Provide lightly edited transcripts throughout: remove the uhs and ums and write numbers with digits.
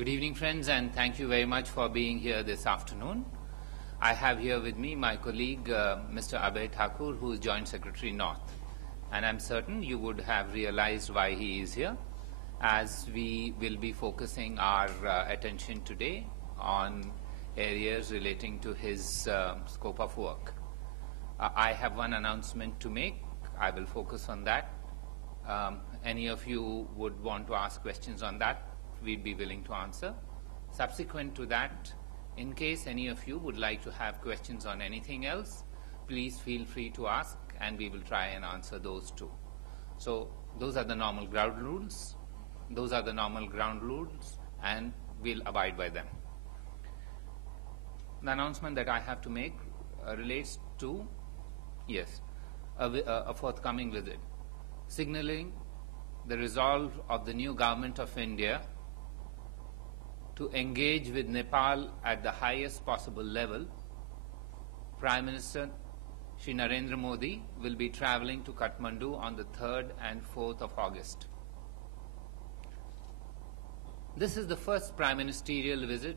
Good evening, friends, and thank you very much for being here this afternoon. I have here with me my colleague, Mr. Abhay Thakur, who is Joint Secretary North. And I'm certain you would have realized why he is here, as we will be focusing our attention today on areas relating to his scope of work. I have one announcement to make. I will focus on that. Any of you would want to ask questions on that, we'd be willing to answer. Subsequent to that, in case any of you would like to have questions on anything else, please feel free to ask and we will try and answer those too. So those are the normal ground rules. Those are the normal ground rules and we'll abide by them. The announcement that I have to make relates to, a forthcoming visit, signaling the resolve of the new government of India to engage with Nepal at the highest possible level. Prime Minister Shri Narendra Modi will be traveling to Kathmandu on the 3rd and 4th of August. This is the first prime ministerial visit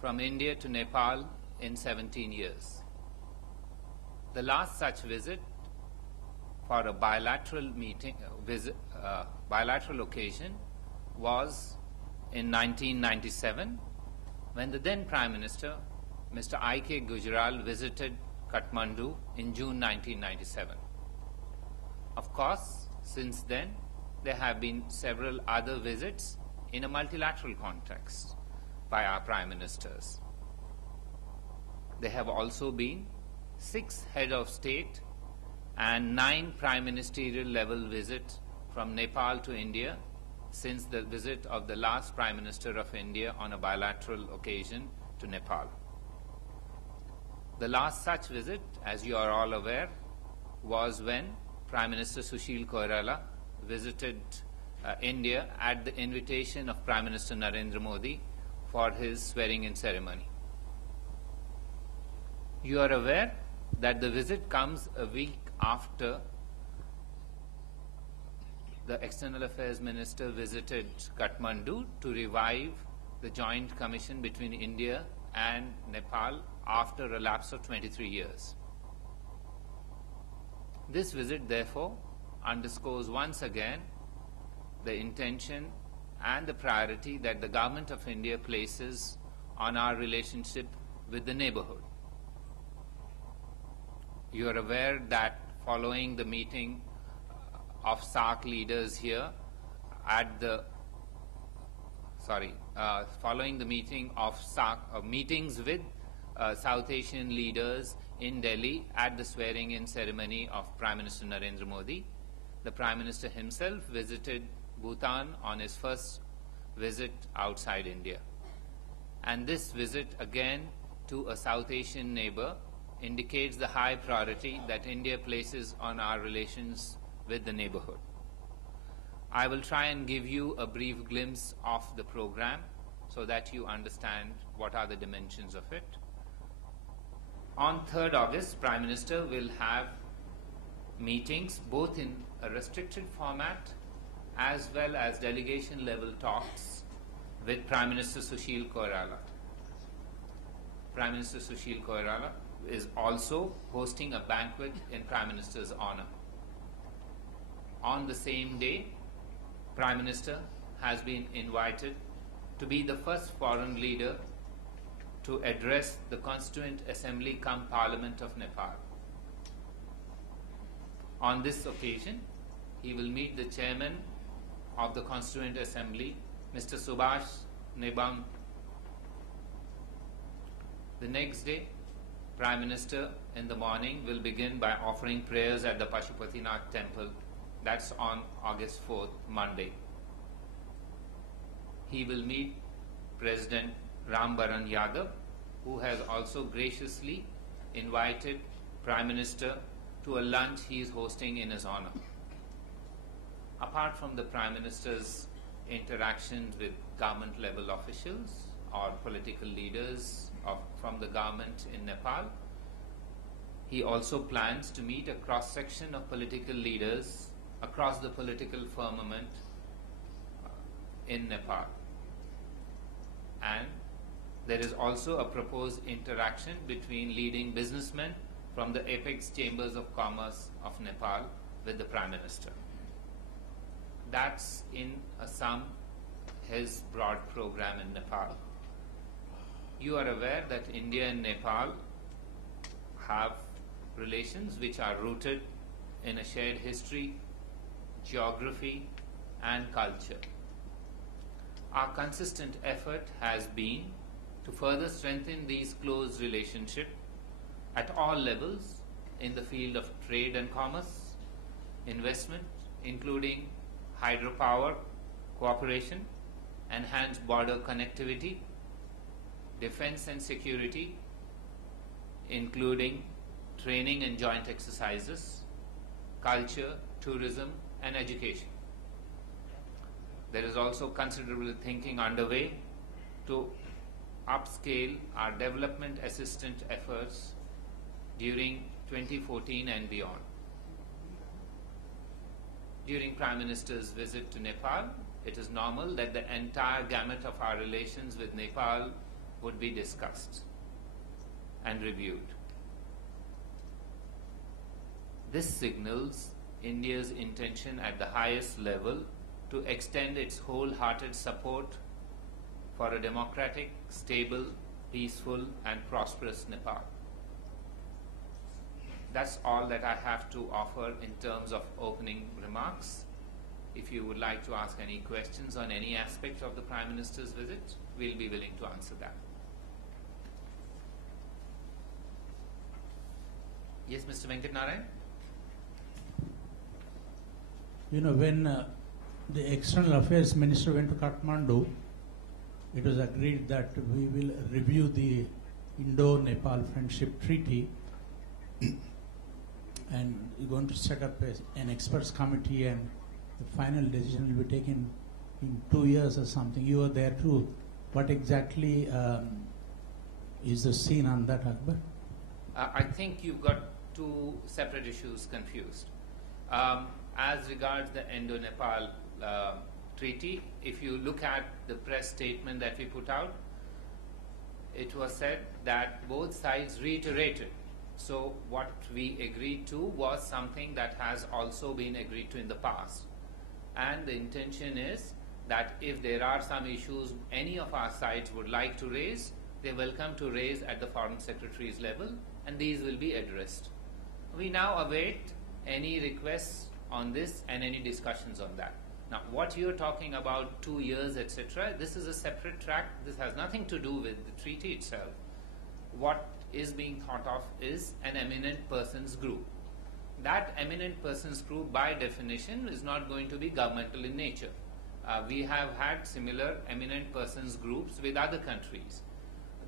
from India to Nepal in 17 years. The last such visit for a bilateral bilateral occasion was in 1997, when the then Prime Minister, Mr. I.K. Gujral, visited Kathmandu in June 1997. Of course, since then, there have been several other visits in a multilateral context by our Prime Ministers. There have also been 6 head of state and 9 prime ministerial level visits from Nepal to India since the visit of the last Prime Minister of India on a bilateral occasion to Nepal. The last such visit, as you are all aware, was when Prime Minister Sushil Koirala visited India at the invitation of Prime Minister Narendra Modi for his swearing-in ceremony. You are aware that the visit comes a week after the External Affairs Minister visited Kathmandu to revive the joint commission between India and Nepal after a lapse of 23 years. This visit, therefore, underscores once again the intention and the priority that the Government of India places on our relationship with the neighborhood. You are aware that following the meeting of SAARC leaders here at the, following the meeting of SAARC, meetings with South Asian leaders in Delhi at the swearing-in ceremony of Prime Minister Narendra Modi, the Prime Minister himself visited Bhutan on his first visit outside India. And this visit again to a South Asian neighbor indicates the high priority that India places on our relations with the neighborhood. I will try and give you a brief glimpse of the program so that you understand what are the dimensions of it. On 3rd August, Prime Minister will have meetings both in a restricted format as well as delegation level talks with Prime Minister Sushil Koirala. Prime Minister Sushil Koirala is also hosting a banquet in Prime Minister's honor. On the same day, Prime Minister has been invited to be the first foreign leader to address the Constituent Assembly cum Parliament of Nepal. On this occasion, he will meet the Chairman of the Constituent Assembly, Mr. Subhash Nebang. The next day, Prime Minister in the morning will begin by offering prayers at the Pashupatinath temple. That's on August 4th, Monday. He will meet President Ram Baran Yadav, who has also graciously invited Prime Minister to a lunch he is hosting in his honor. Apart from the Prime Minister's interactions with government level officials or political leaders from the government in Nepal, he also plans to meet a cross-section of political leaders across the political firmament in Nepal. and there is also a proposed interaction between leading businessmen from the apex chambers of commerce of Nepal with the Prime Minister. That's in a sum his broad program in Nepal. You are aware that India and Nepal have relations which are rooted in a shared history, geography, and culture. Our consistent effort has been to further strengthen these close relationships at all levels in the field of trade and commerce, investment, including hydropower cooperation, enhanced border connectivity, defense and security, including training and joint exercises, culture, tourism, and education. There is also considerable thinking underway to upscale our development assistance efforts during 2014 and beyond. During Prime Minister's visit to Nepal, it is normal that the entire gamut of our relations with Nepal would be discussed and reviewed. This signals India's intention at the highest level to extend its wholehearted support for a democratic, stable, peaceful, and prosperous Nepal. That's all that I have to offer in terms of opening remarks. If you would like to ask any questions on any aspect of the Prime Minister's visit, we'll be willing to answer that. Yes, Mr. Venkat Narayan? You know, when the External Affairs Minister went to Kathmandu, it was agreed that we will review the Indo-Nepal Friendship Treaty and we're going to set up an experts committee, and the final decision will be taken in 2 years or something. You were there too. What exactly is the scene on that, Akbar? I think you've got two separate issues confused. As regards the Indo-Nepal treaty, if you look at the press statement that we put out, it was said that both sides reiterated. So what we agreed to was something that has also been agreed to in the past. And the intention is that if there are some issues any of our sides would like to raise, they're welcome to raise at the Foreign Secretary's level, and these will be addressed. We now await any requests on this and any discussions on that. Now, what you're talking about, 2 years, etc., this is a separate track. This has nothing to do with the treaty itself. What is being thought of is an eminent persons group. That eminent persons group, by definition, is not going to be governmental in nature. We have had similar eminent persons groups with other countries.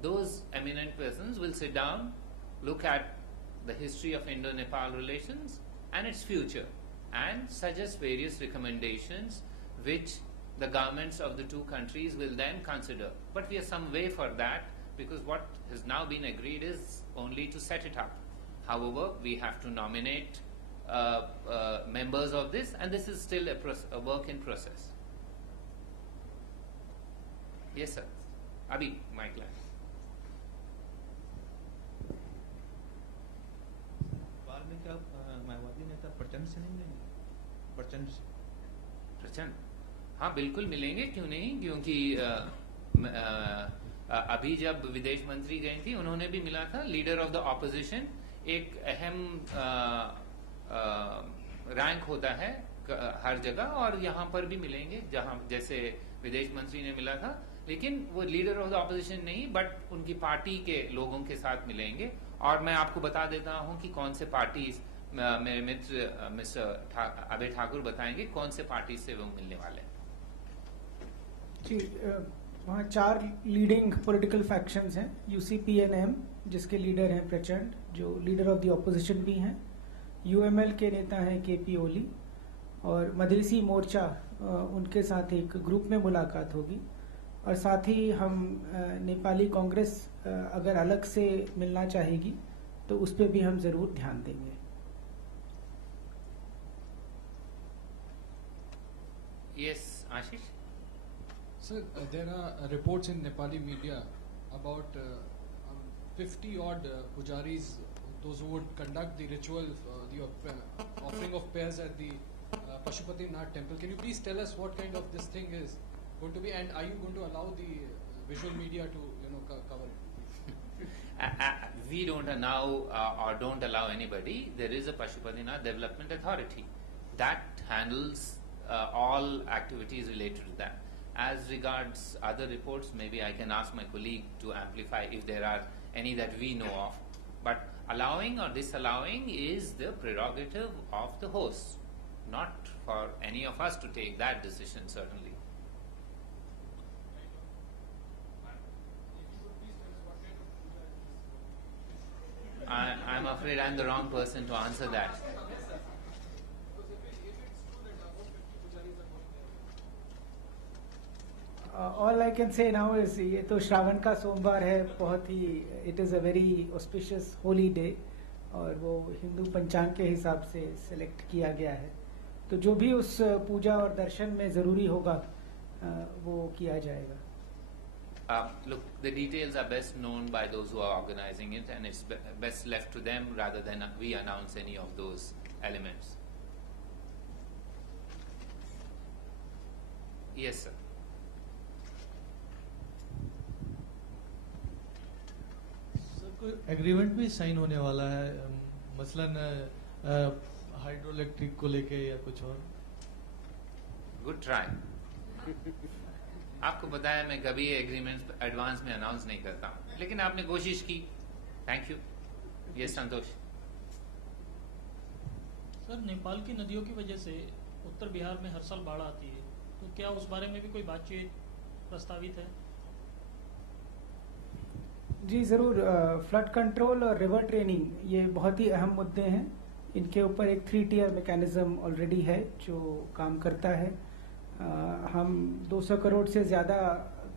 Those eminent persons will sit down, look at the history of Indo-Nepal relations and its future, and suggest various recommendations which the governments of the two countries will then consider. But we are some way for that, because what has now been agreed is only to set it up. However, we have to nominate members of this, and this is still a work in process. Yes, sir. Abhi, my class. प्रचंड, हाँ बिल्कुल मिलेंगे, क्यों नहीं, क्योंकि अभी जब विदेश मंत्री गई थी उन्होंने भी मिला था लीडर ऑफ द ऑपोजिशन. एक अहम रैंक होता है हर जगह, और यहाँ पर भी मिलेंगे, जहाँ जैसे विदेश मंत्री ने मिला था, लेकिन वो लीडर ऑफ द ऑपोजिशन नहीं, बट उनकी पार्टी के लोगों के साथ मिलेंगे. और मैं आपको बता देता हूँ कि कौन से पार्टी, मेरे मित्र मिस्टर अभय ठाकुर बताएंगे कौन से पार्टी से वो मिलने वाले हैं. जी, वहाँ 4 लीडिंग पॉलिटिकल फैक्शंस हैं. UCPNM, जिसके लीडर हैं प्रचंड, जो लीडर ऑफ द ऑपोजिशन भी हैं. UML के नेता हैं KP ओली, और मधेसी मोर्चा, उनके साथ एक ग्रुप में मुलाकात होगी. और साथ ही हम नेपाली कांग्रेस अगर अलग से मिलना चाहेगी तो उस पर भी हम जरूर ध्यान देंगे. Yes, Ashish. Sir, there are reports in Nepali media about 50 odd pujaris, those who would conduct the ritual, the offering of pears at the Pashupatinath temple. Can you please tell us what kind of this thing is going to be, and are you going to allow the visual media to cover it? We don't allow anybody. There is a Pashupatinath Development Authority that handles all activities related to that. As regards other reports, maybe I can ask my colleague to amplify if there are any that we know of. But allowing or disallowing is the prerogative of the host, not for any of us to take that decision, certainly. I'm afraid I'm the wrong person to answer that. All I can say now is ये तो श्रावण का सोमवार है, बहुत ही it is a very auspicious holy day और वो हिंदू पंचांग के हिसाब से सेलेक्ट किया गया है, तो जो भी उस पूजा और दर्शन में जरूरी होगा वो किया जाएगा. Look, the details are best known by those who are organizing it, and it's best left to them rather than we announce any of those elements. Yes, sir. कोई एग्रीमेंट भी साइन होने वाला है, मसलन हाइड्रोइलेक्ट्रिक को लेके या कुछ और? Good try. आपको पता है मैं कभी एग्रीमेंट एडवांस में अनाउंस नहीं करता, लेकिन आपने कोशिश की. Thank you. ये संतोष. सर, नेपाल की नदियों की वजह से उत्तर बिहार में हर साल बाढ़ आती है, तो क्या उस बारे में भी कोई बातचीत प्रस्तावित है? जी जरूर. फ्लड कंट्रोल और रिवर ट्रेनिंग ये बहुत ही अहम मुद्दे हैं. इनके ऊपर एक 3-tier मैकेनिज्म ऑलरेडी है जो काम करता है. हम 200 करोड़ से ज़्यादा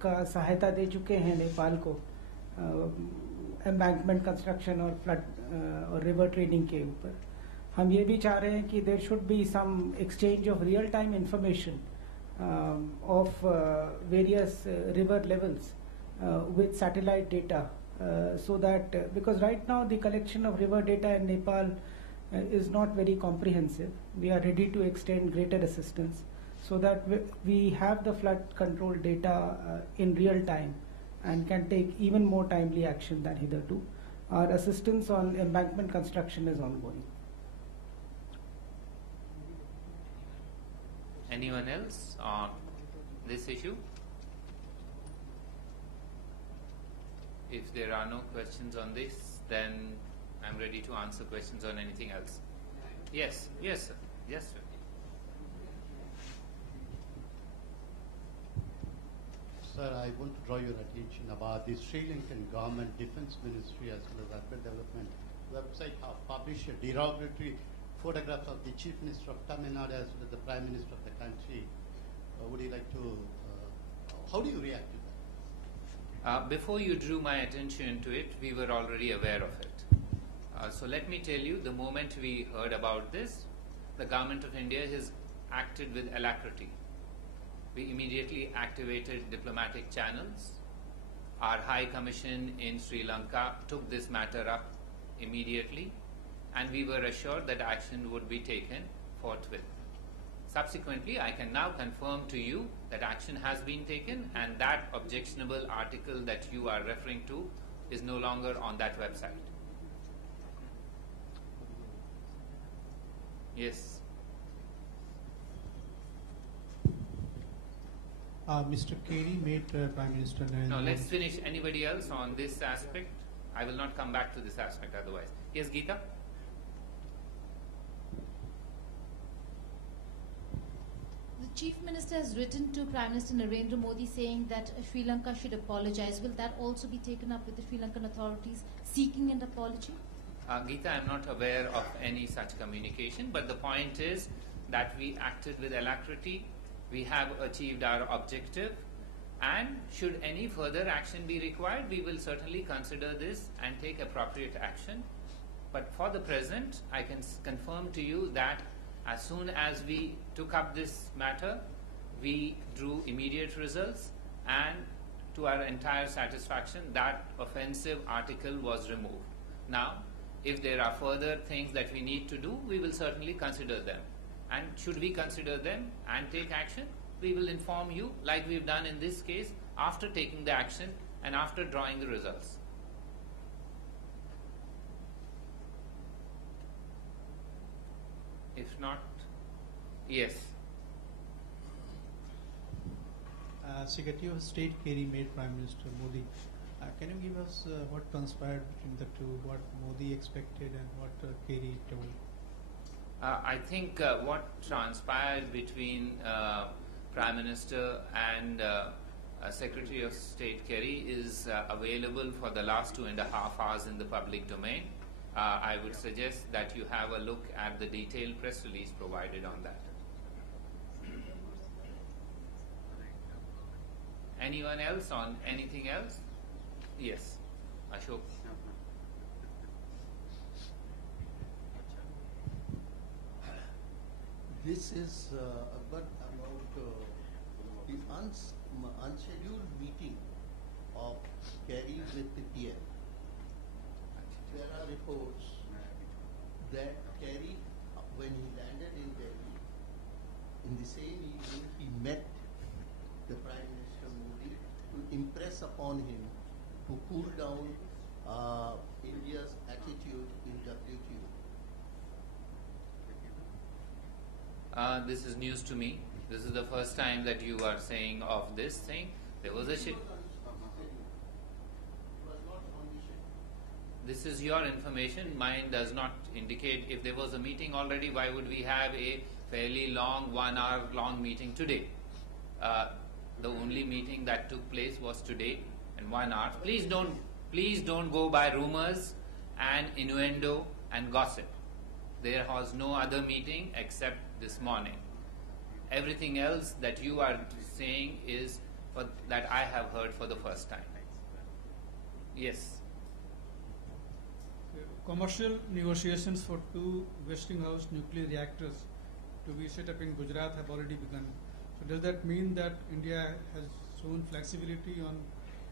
का सहायता दे चुके हैं नेपाल को एम्बैंकमेंट कंस्ट्रक्शन और फ्लड और रिवर ट्रेनिंग के ऊपर. हम ये भी चाह रहे हैं कि there should be some exchange of real time information of various river levels with satellite data, so that because right now the collection of river data in Nepal is not very comprehensive. We are ready to extend greater assistance so that we have the flood control data in real time and can take even more timely action than hitherto. Our assistance on embankment construction is ongoing. Anyone else on this issue? If there are no questions on this, then I'm ready to answer questions on anything else. Yes, yes, sir. Yes, sir. Sir, I want to draw your attention about the Sri Lankan government defense ministry as well as urban development website have published a derogatory photograph of the chief minister of Tamil Nadu as well as the prime minister of the country. Would you like to, how do you react to that? Before you drew my attention to it, we were already aware of it. So let me tell you, the moment we heard about this, the government of India has acted with alacrity. We immediately activated diplomatic channels. Our High Commission in Sri Lanka took this matter up immediately, and we were assured that action would be taken forthwith. Subsequently, I can now confirm to you that action has been taken, and that objectionable article that you are referring to is no longer on that website. Yes. Mr. Kerry made Prime Minister Narendra No, Modi. let's finish. Anybody else on this aspect? I will not come back to this aspect otherwise. Yes, Geeta? The Chief Minister has written to Prime Minister Narendra Modi saying that Sri Lanka should apologize. Will that also be taken up with the Sri Lankan authorities, seeking an apology? Geeta, I am not aware of any such communication, but the point is that we acted with alacrity, we have achieved our objective, and should any further action be required, we will certainly consider this and take appropriate action. But for the present, I can confirm to you that as soon as we took up this matter, we drew immediate results, and to our entire satisfaction, that offensive article was removed. Now, if there are further things that we need to do, we will certainly consider them. And should we consider them and take action, we will inform you, like we've done in this case, after taking the action and after drawing the results. If not, yes. Secretary of State Kerry made Prime Minister Modi. Can you give us what transpired between the two, what Modi expected and what Kerry told? I think what transpired between Prime Minister and Secretary of State Kerry is available for the last 2.5 hours in the public domain. I would suggest that you have a look at the detailed press release provided on that. Anyone else on anything else? Yes, Ashok. This is about the unscheduled meeting of Kerry with the PM. There are reports that Kerry, when he landed in Delhi, in the same evening he met the Prime Minister Modi to impress upon him to cool down India's attitude in WTO. This is news to me. This is the first time that you are saying of this thing. There was a This is your information. Mine does not indicate. If there was a meeting already, why would we have a fairly long, 1 hour long meeting today? The only meeting that took place was today and 1 hour. Please don't go by rumors and innuendo and gossip. There was no other meeting except this morning. Everything else that you are saying is that I have heard for the first time. Yes. Commercial negotiations for 2 Westinghouse nuclear reactors to be set up in Gujarat have already begun. So does that mean that India has shown flexibility on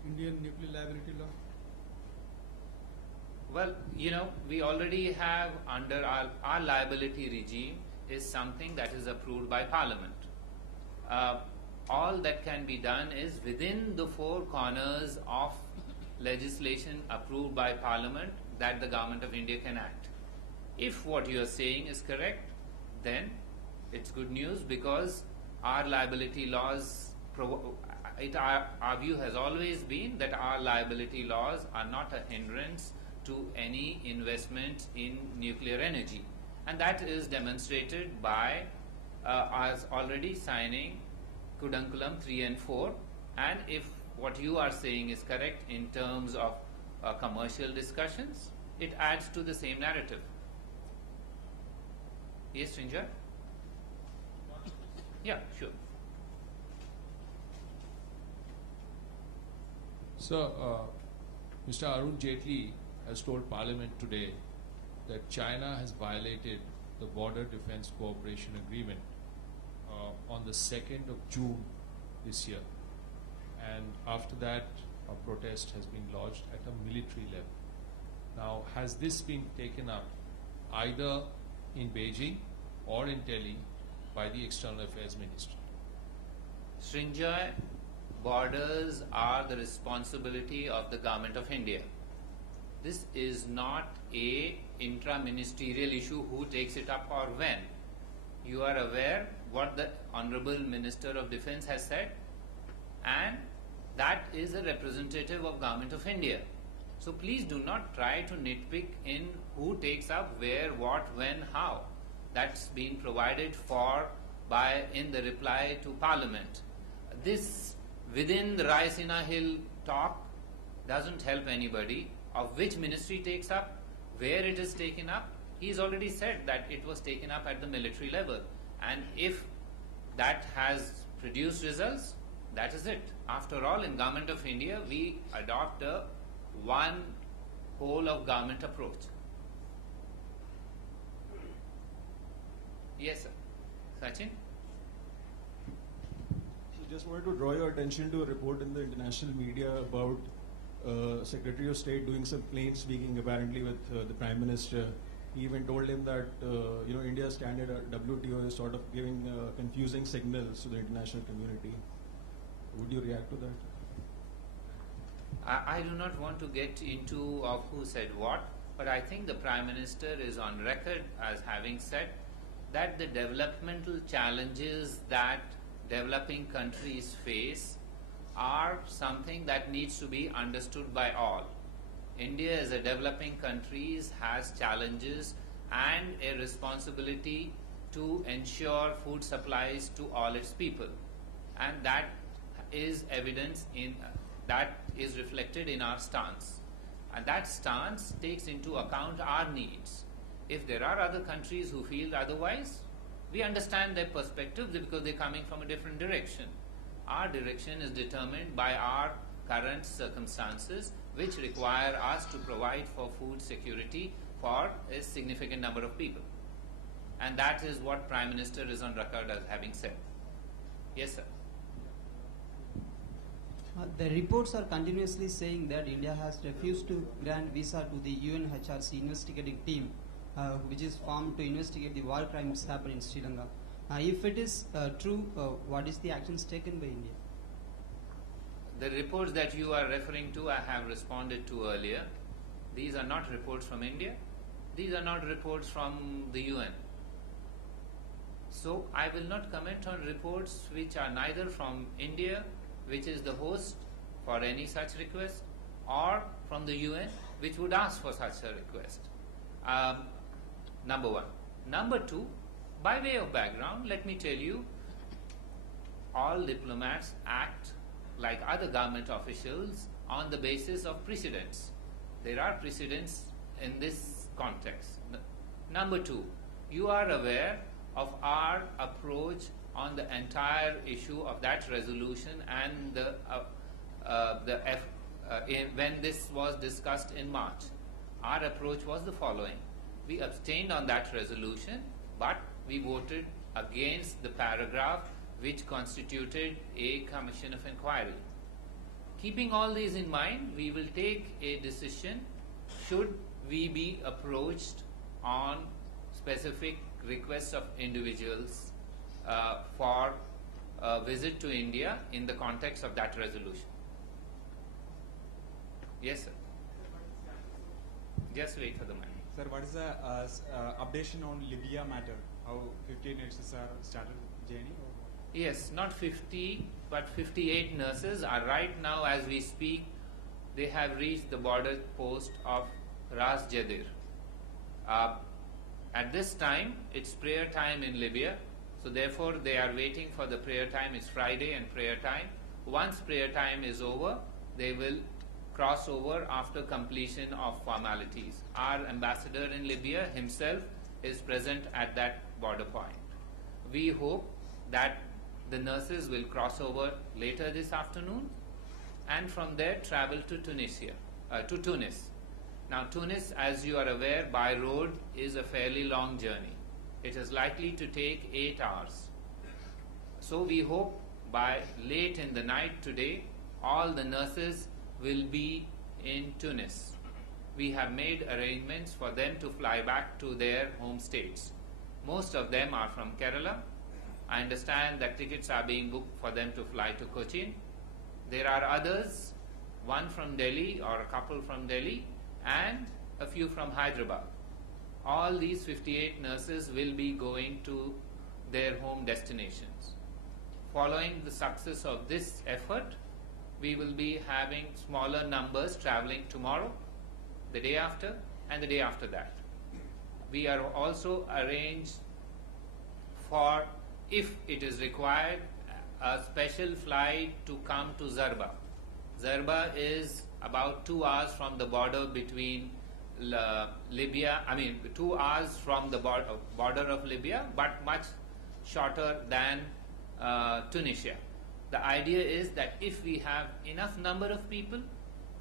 Indian nuclear liability law? Well, we already have under our liability regime is something that is approved by Parliament. All that can be done is within the 4 corners of legislation approved by Parliament that the Government of India can act. If what you are saying is correct, then it's good news, because our liability laws, our view has always been that our liability laws are not a hindrance to any investment in nuclear energy. And that is demonstrated by us already signing Kudankulam 3 and 4. And if what you are saying is correct in terms of commercial discussions, it adds to the same narrative. Yes, Stranger? Yeah, sure. So, Mr. Arun Jaitley has told Parliament today that China has violated the Border Defense Cooperation Agreement on the 2nd of June this year. And after that, a protest has been lodged at a military level. Now, has this been taken up either in Beijing or in Delhi by the External Affairs Ministry? Srinjoy, borders are the responsibility of the Government of India. This is not a intra-ministerial issue who takes it up or when. You are aware what the Honorable Minister of Defence has said, and that is a representative of Government of India. So please do not try to nitpick in who takes up where, what, when, how. That's been provided for in the reply to Parliament. This within the Raisina Hill talk doesn't help anybody of which ministry takes up, where it is taken up. He's already said that it was taken up at the military level. And if that has produced results, that is it. After all, in Government of India, we adopt a one whole of government approach. Yes, sir. Sachin? just wanted to draw your attention to a report in the international media about Secretary of State doing some plain speaking apparently with the Prime Minister. He even told him that India's standard at WTO is sort of giving confusing signals to the international community. Would you react to that? I do not want to get into of who said what, but I think the Prime Minister is on record as having said that the developmental challenges that developing countries face are something that needs to be understood by all. India as a developing country has challenges and a responsibility to ensure food supplies to all its people, and that is evidence in that is reflected in our stance, and that stance takes into account our needs. If there are other countries who feel otherwise, we understand their perspective because they're coming from a different direction. Our direction is determined by our current circumstances, which require us to provide for food security for a significant number of people. And that is what Prime Minister is on record as having said. Yes, sir. The reports are continuously saying that India has refused to grant visa to the UNHRC investigating team, which is formed to investigate the war crimes happened in Sri Lanka. If it is true, what is the actions taken by India? The reports that you are referring to, I have responded to earlier. These are not reports from India. These are not reports from the UN. So I will not comment on reports which are neither from India, which is the host for any such request, or from the UN, which would ask for such a request. Number one. Number two, by way of background, let me tell you, all diplomats act like other government officials on the basis of precedents. There are precedents in this context. Number two, you are aware of our approach on the entire issue of that resolution and when this was discussed in March. Our approach was the following. We abstained on that resolution, but we voted against the paragraph which constituted a commission of inquiry. Keeping all these in mind, we will take a decision should we be approached on specific requests of individuals for a visit to India in the context of that resolution. Yes, sir. Just wait for the mic. Sir, what is the updation on Libya matter? How 50 nurses are started journey? Yes, not 50, but 58 nurses are right now as we speak. They have reached the border post of Ras Jadir. At this time, it's prayer time in Libya. So therefore, they are waiting for the prayer time. It's Friday and prayer time. Once prayer time is over, they will cross over after completion of formalities. Our ambassador in Libya himself is present at that border point. We hope that the nurses will cross over later this afternoon and from there travel to Tunis. Now Tunis, as you are aware, by road is a fairly long journey. It is likely to take 8 hours. So we hope by late in the night today, all the nurses will be in Tunis. We have made arrangements for them to fly back to their home states. Most of them are from Kerala. I understand that tickets are being booked for them to fly to Cochin. There are others, one from Delhi or a couple from Delhi and a few from Hyderabad. All these 58 nurses will be going to their home destinations. Following the success of this effort, we will be having smaller numbers traveling tomorrow, the day after, and the day after that. We are also arranged for, if it is required, a special flight to come to Zarba. Zarba is about 2 hours from the border between Libya, 2 hours from the border of Libya, but much shorter than Tunisia. The idea is that if we have enough number of people,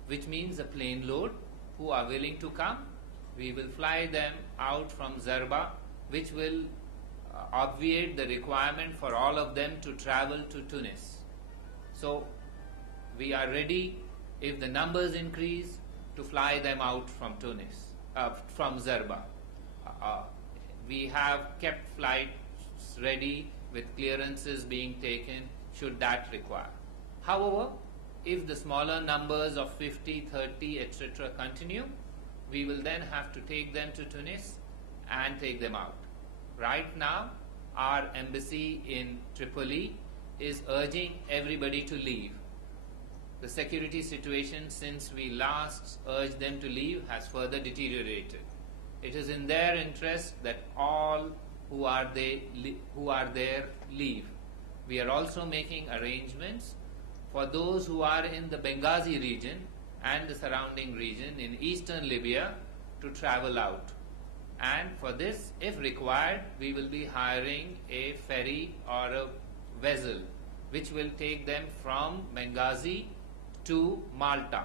which means a plane load, who are willing to come, we will fly them out from Zarba, which will obviate the requirement for all of them to travel to Tunis. So we are ready, if the numbers increase, to fly them out from Tunis, from Zerba. We have kept flights ready with clearances being taken should that require. However, if the smaller numbers of 50, 30, etc. continue, we will then have to take them to Tunis and take them out. Right now, our embassy in Tripoli is urging everybody to leave. The security situation since we last urged them to leave has further deteriorated. It is in their interest that all who are there leave. We are also making arrangements for those who are in the Benghazi region and the surrounding region in eastern Libya to travel out. And for this, if required, we will be hiring a ferry or a vessel which will take them from Benghazi to Malta.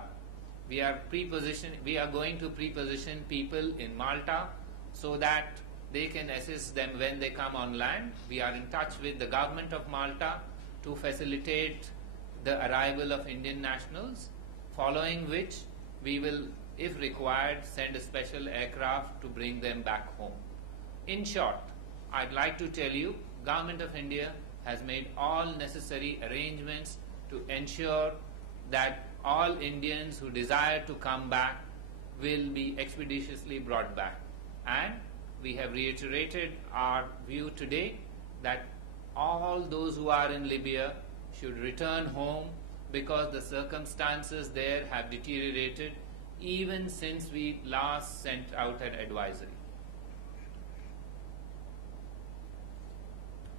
We are going to pre-position people in Malta so that they can assist them when they come on land. We are in touch with the government of Malta to facilitate the arrival of Indian nationals, following which we will, if required, send a special aircraft to bring them back home. In short, I'd like to tell you, Government of India has made all necessary arrangements to ensure that all Indians who desire to come back will be expeditiously brought back. And we have reiterated our view today that all those who are in Libya should return home because the circumstances there have deteriorated even since we last sent out an advisory.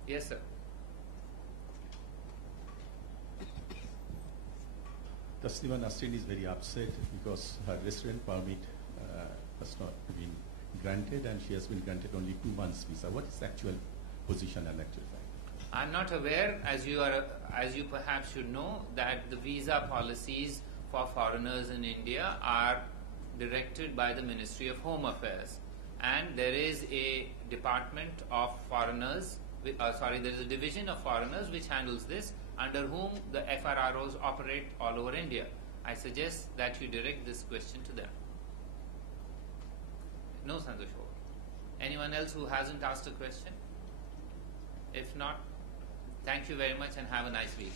Yes, sir. Taslima Nasrin is very upset because her resident permit has not been granted, and she has been granted only 2 months visa. What is the actual position and actual fact? I'm not aware, as you perhaps should know, that the visa policies for foreigners in India are directed by the Ministry of Home Affairs, and there is a department of foreigners, there is a division of foreigners which handles this, under whom the FRROs operate all over India. I suggest that you direct this question to them. No, Santosh. Anyone else who hasn't asked a question? If not, thank you very much and have a nice weekend.